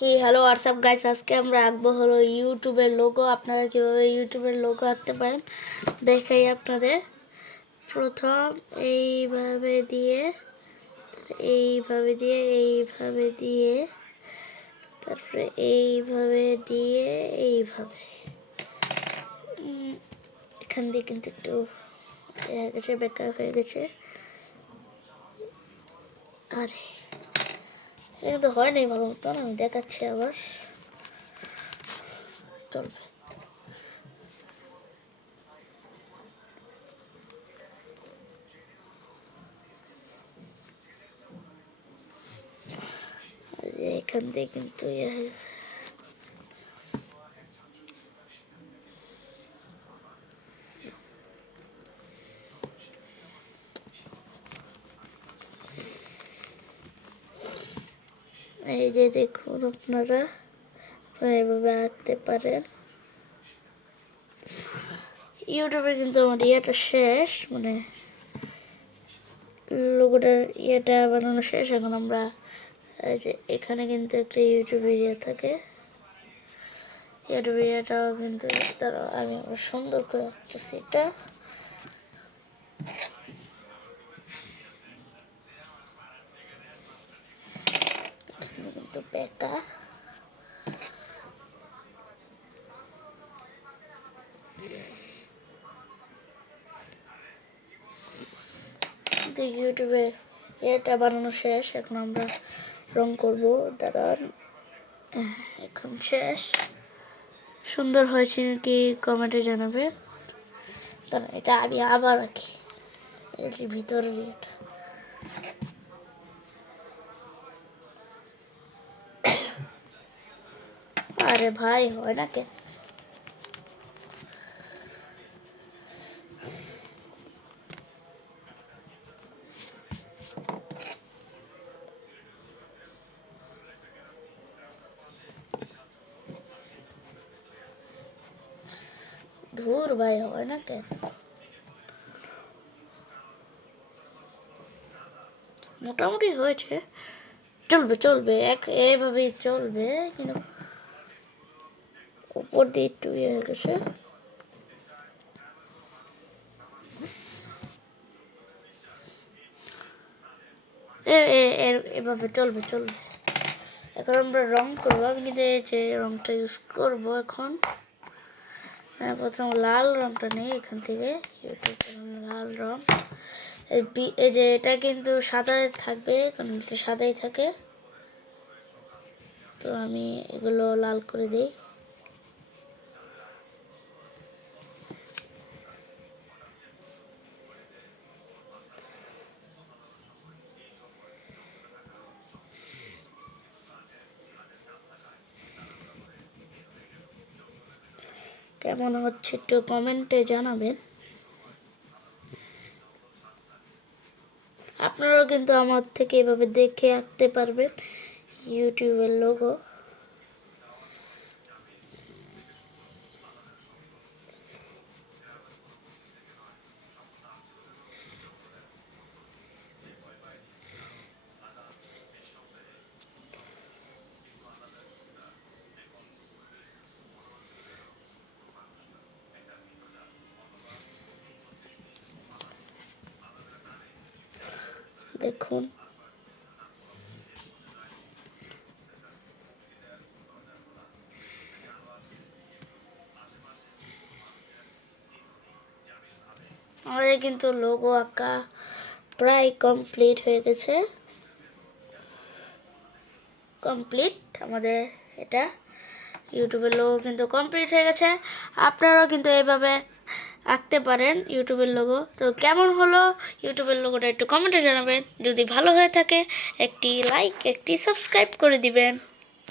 Hello WhatsApp guys, আজকে আমরা আঁকবো হলো ইউটিউবের লোগো। আপনারা কীভাবে ইউটিউবের লোগো আঁকতে পারেন দেখাই আপনাদের। প্রথম এইভাবে দিয়ে তারপরে এইভাবে দিয়ে এখান দিয়ে কিন্তু একটু হয়ে গেছে, বেকার হয়ে গেছে। আরে এটা কিন্তু হয় নাই ভালো মতন, আমি দেখাচ্ছি আবার, চলবে। এখান দিয়ে কিন্তু এই যে দেখুন, আপনারা এভাবে আঁকতে পারেন। ইউটিউবে কিন্তু আমার ইয়েটা শেষ, মানে লোগোটার ইয়েটা বানানো শেষ। এখন আমরা এই যে এখানে কিন্তু একটা ইউটিউব এরিয়া থাকে, ইউটিউব এরিয়াটাও কিন্তু তারা আমি আবার সুন্দর করে আঁকতেছি। এটা কিন্তু বেকা, কিন্তু ইউটিউবে এটা বানানো শেষ। এখন আমরা রং করব, দাঁড়ান। এখন শেষ, সুন্দর হয়েছে নাকি কমেন্টে জানাবেন। দাঁড়ান, এটা আমি আবার রাখি, এই যে ভিতরের এটা। আরে ভাই, হয় না কেন? ধুর ভাই, হয় না কেন? মোটামুটি হয়েছে, চলবে এইভাবেই চলবে, কিন্তু উপর দিয়ে একটু ইয়ে হয়ে গেছে। এভাবে চলবে। এখন আমরা রং করবো, আমি কিন্তু এই যে রংটা ইউজ করবো এখন। প্রথম লাল রংটা নেই এখান থেকে, লাল রং। এই যে এটা কিন্তু সাদাই থাকবে, কারণ এটা সাদাই থাকে, তো আমি এগুলো লাল করে দিই। কেমন হচ্ছে একটু কমেন্টে জানাবেন। আপনারাও কিন্তু আমার থেকে এভাবে দেখে আঁকতে পারবেন ইউটিউবের লোগো। দেখুন, আমাদের কিন্তু লোগো আঁকা প্রায় কমপ্লিট হয়ে গেছে। আমাদের এটা ইউটিউবের লোগো কিন্তু কমপ্লিট হয়ে গেছে। আপনারাও কিন্তু এইভাবে আঁকতে পারেন ইউটিউবের লোগো। তো কেমন হলো ইউটিউবের লোগোটা একটু কমেন্টে জানাবেন। যদি ভালো হয়ে থাকে একটি লাইক, একটি সাবস্ক্রাইব করে দিবেন।